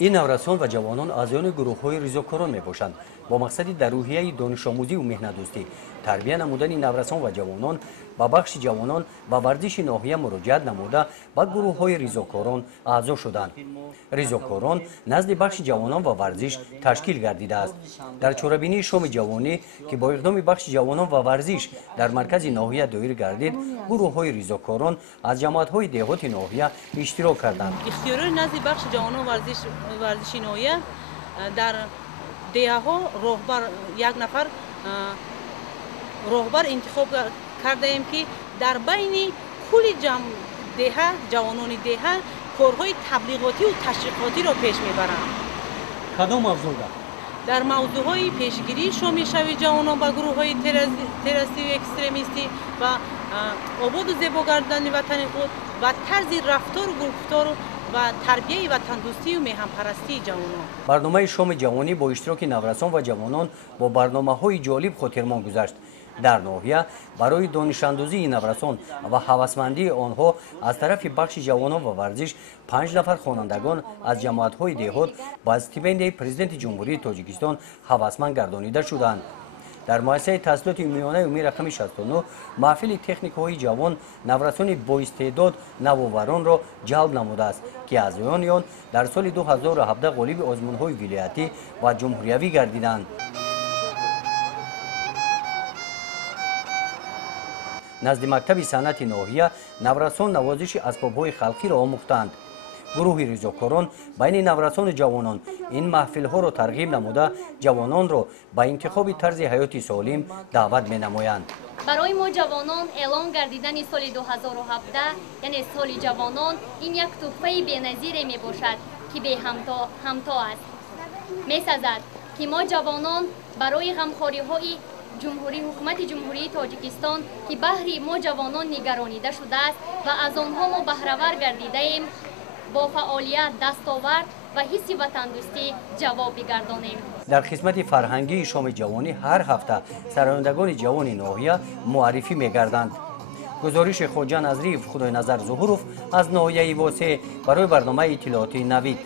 این نوراсон و جوانان اعضای گروه‌های ریزوکاران میباشند با مقصدی در روحیه دانش آموزی و مهنه‌دوستی تربیت نمودن این نوراсон و جوانان با بخش جوانان و ورزش ناحیه مراجعت نموده با گروه‌های ریزوکاران اعضا شدند. ریزوکاران نزد بخش جوانان و ورزش تشکیل گردیده است. در چورابینی شام جوانی که با اقدام بخش جوانان و ورزش در مرکز ناحیه دایر گردید، گروه‌های ریزوکاران از جماعت‌های دهات ناحیه اشتراک کردند. اختیار نزد بخش جوانان ورزشی ناحیه در دهه‌ها راهبر یک نفر راهبر انتخاب کرده ایم که در بین کل جوانان دهه کارهای تبلیغاتی و تشویقاتی را پیش میبرند. کدام موضوع در موضوعهای پیشگیری شامیشوی جوانان با گروه‌های تروریستی و اکستریمیستی و آباد و زیبا گرداندن وطن خود و طرز رفتار و گفتار و تربیت وطن‌دوستی و میهن‌پرستی جوانان. برنامه شام جوانی با اشتراک نوراсон و جوانان با برنامه‌های جالب خاطرمان گذشت. در ناحیه برای دانش‌اندازی نوراсон و هوسمندی آنها از طرف بخش جوانان و ورزش 5 نفر خوانندگان از جماعت‌های دهات با استیپندیای پرزیدنت جمهوری تاجیکستان هوسمند گردانیده شدند. در مؤسسه تحصیلات میانه امید رقم 69 محفل تکنیک‌های جوان نوراсон با استعداد نوآوران را جلب نموده است که اعضایان آن در سال 2017 غالب آزمون‌های ولایتی و جمهوریوی گردیدند. نزد مکتب صنعت ناحیه نوراсон نوازش اسباب‌های خلقی را آموختند. گروه ریزوکاران بین نوراсон جوانان این محفل‌ها را ترغیب نموده جوانان را به انتخاب طرز حیات سالم دعوت می‌نمایند. برای ما جوانان اعلام گردیدن سال 2017 یعنی سال جوانان این یک تحفه بی‌نظیر میباشد که به همتا است. می‌سزد که ما جوانان برای غمخوری‌های حکومت جمهوری تاجیکستان که بهر ما جوانان نگرانیده شده است و از آنها ما بهره‌ور گردیده ایم با فعالیت دستاورد و حس وطن‌دوستی جواب بگردانیم. در خدمت فرهنگی شام جوانی هر هفته سرایندگان جوان ناحیه معرفی می‌گردند. گزارش خواجه نظری خدای نظر ظهوروف از ناحیه واسه برای برنامه اطلاعاتی نوید.